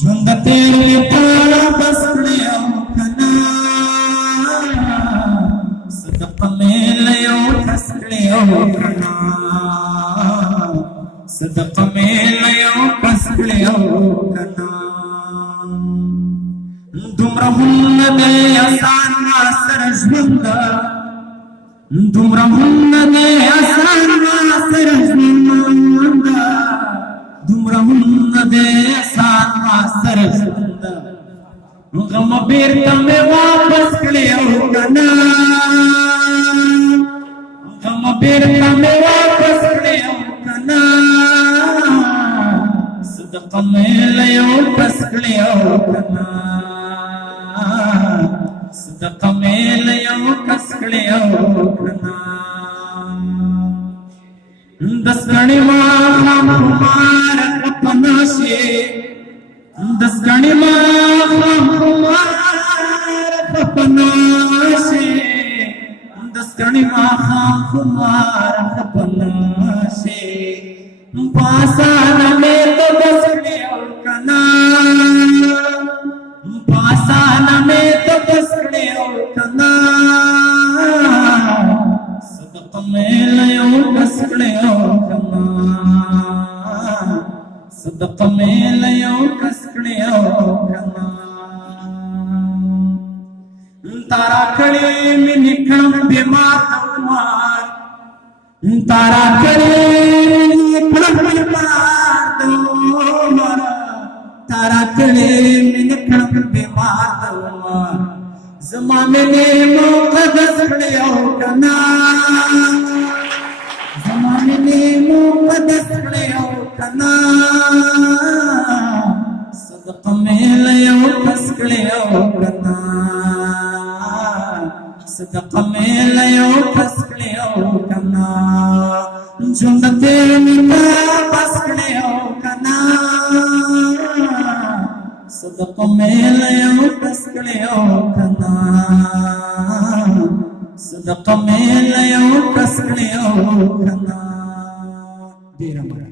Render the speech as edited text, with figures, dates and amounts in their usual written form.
ژونده تېرې پاړه بس کړې او که نه صدقه مې له یو کس کړې او که نه صدقه مې له یو کس کړې او که نه دومره هم نه دی اسان ما سره ژونده دومره هم نه دی اسان ما سره ژونده دومره هم نه دی اسان ما سره ژونده غم بیرته مې واپس کړې او که نه غم بیرته مې واپس کړې او که نه صدقه مې له یو کس کړې او که نه صدقه مې له یو کس کړې او که نه د سکڼې ماښام خمار خپه شي د سکڼې ماښام خمار خپه شي د سکڼې ماښام خمار خپه شي په اسانه مې ته بس کړې او که نه په اسانه مې ته بس کړې او که نه صدقه مې له یو کس کړې او که نه صدقه مې له یو کس کړې او که نه تا راکړې مینې کړم بیمار د عمر تا راکړې مینې کړم بیمار د عمر تا راکړې مینې کړم بیمار د عمر زما مینې مقدس کړې او که نه زما مینې مقدس کړې او که نه صدقه مې له یو کس کړې او که نه صدقه مې له یو کس کړې او که نه ژونده تېرې مې بس کړې او که نه صدقه مې له یو کس کړې او که نه صدقه مې له یو کس کړې او که نه ډېره مننه